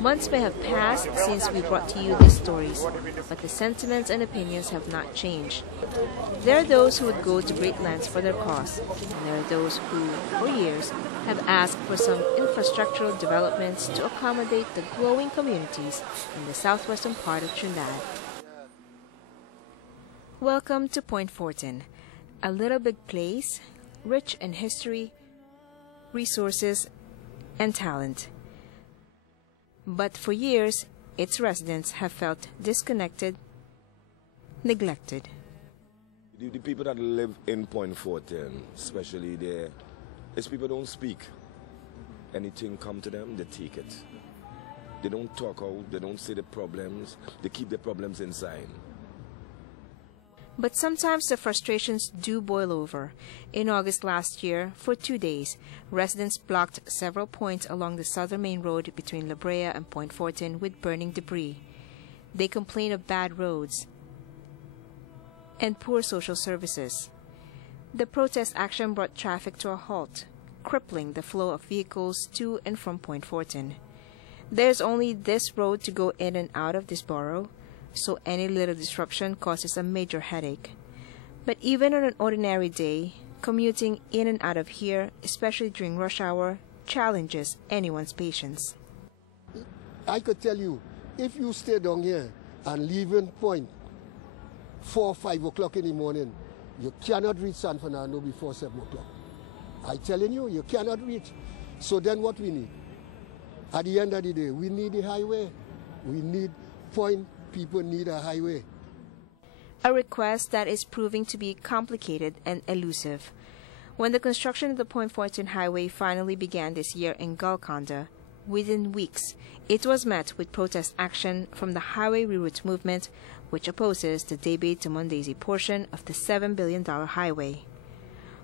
Months may have passed since we brought to you these stories, but the sentiments and opinions have not changed. There are those who would go to great lengths for their cause, and there are those who, for years, have asked for some infrastructural developments to accommodate the growing communities in the southwestern part of Trinidad. Welcome to Point Fortin, a little big place, rich in history, resources, and talent. But for years, its residents have felt disconnected, neglected. The people that live in Point Fortin, especially there, is people don't speak. Anything come to them, they take it. They don't talk out, they don't say the problems, they keep the problems inside. But sometimes the frustrations do boil over. In August last year, for 2 days, residents blocked several points along the southern main road between La Brea and Point Fortin with burning debris. They complained of bad roads and poor social services. The protest action brought traffic to a halt, crippling the flow of vehicles to and from Point Fortin. There's only this road to go in and out of this borough, so any little disruption causes a major headache. But even on an ordinary day, commuting in and out of here, especially during rush hour, challenges anyone's patience. I could tell you, if you stay down here and leave in Point 4 or 5 o'clock in the morning, you cannot reach San Fernando before 7 o'clock. I'm telling you, you cannot reach. So then what we need? At the end of the day, we need a highway. We need Point. People need a highway. A request that is proving to be complicated and elusive. When the construction of the Point Fortin Highway finally began this year in Golconda, within weeks, it was met with protest action from the Highway Reroute movement, which opposes the Debe to Mon Desir portion of the $7 billion highway.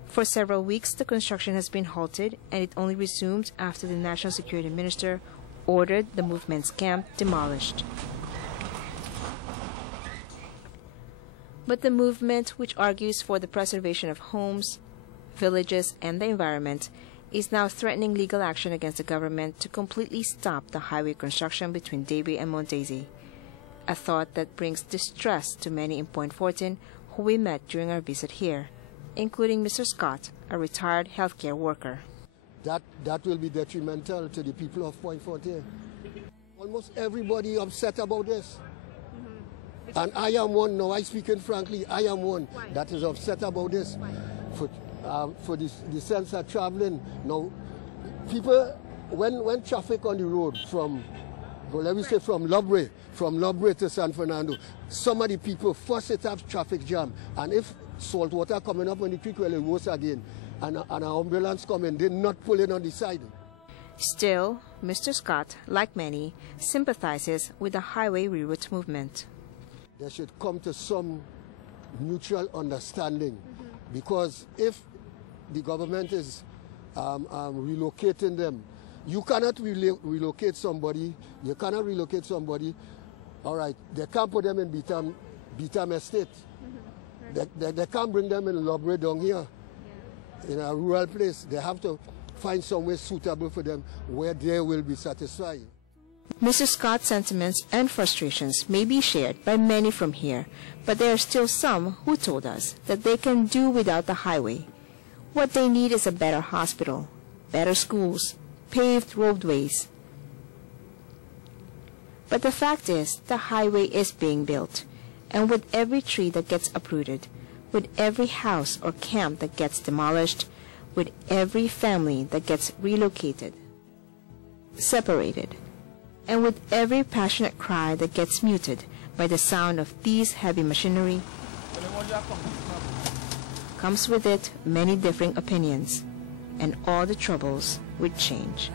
For several weeks, the construction has been halted, and it only resumed after the National Security Minister ordered the movement's camp demolished. But the movement, which argues for the preservation of homes, villages, and the environment, is now threatening legal action against the government to completely stop the highway construction between Debe and Mon Desir, a thought that brings distress to many in Point Fortin who we met during our visit here, including Mr. Scott, a retired healthcare worker. That will be detrimental to the people of Point Fortin. Almost everybody upset about this. And I am one, now I speaking frankly, I am one that is upset about this. For the sense of traveling. Now, people, when traffic on the road from, well, let me say from La Brea to San Fernando, some of the people first it have traffic jam. And if salt water coming up on the creek, well, it goes again. And an ambulance coming, they're not pulling on the side. Still, Mr. Scott, like many, sympathizes with the highway reroute movement. There should come to some mutual understanding, because if the government is relocating them, you cannot relocate somebody. You cannot relocate somebody. All right, they can't put them in Betam Estate. They can't bring them in La Brea down here, in a rural place. They have to find somewhere suitable for them where they will be satisfied. Mr. Scott's sentiments and frustrations may be shared by many from here, but there are still some who told us that they can do without the highway. What they need is a better hospital, better schools, paved roadways. But the fact is, the highway is being built, and with every tree that gets uprooted, with every house or camp that gets demolished, with every family that gets relocated, separated, and with every passionate cry that gets muted by the sound of these heavy machinery, comes with it many differing opinions and all the troubles with change.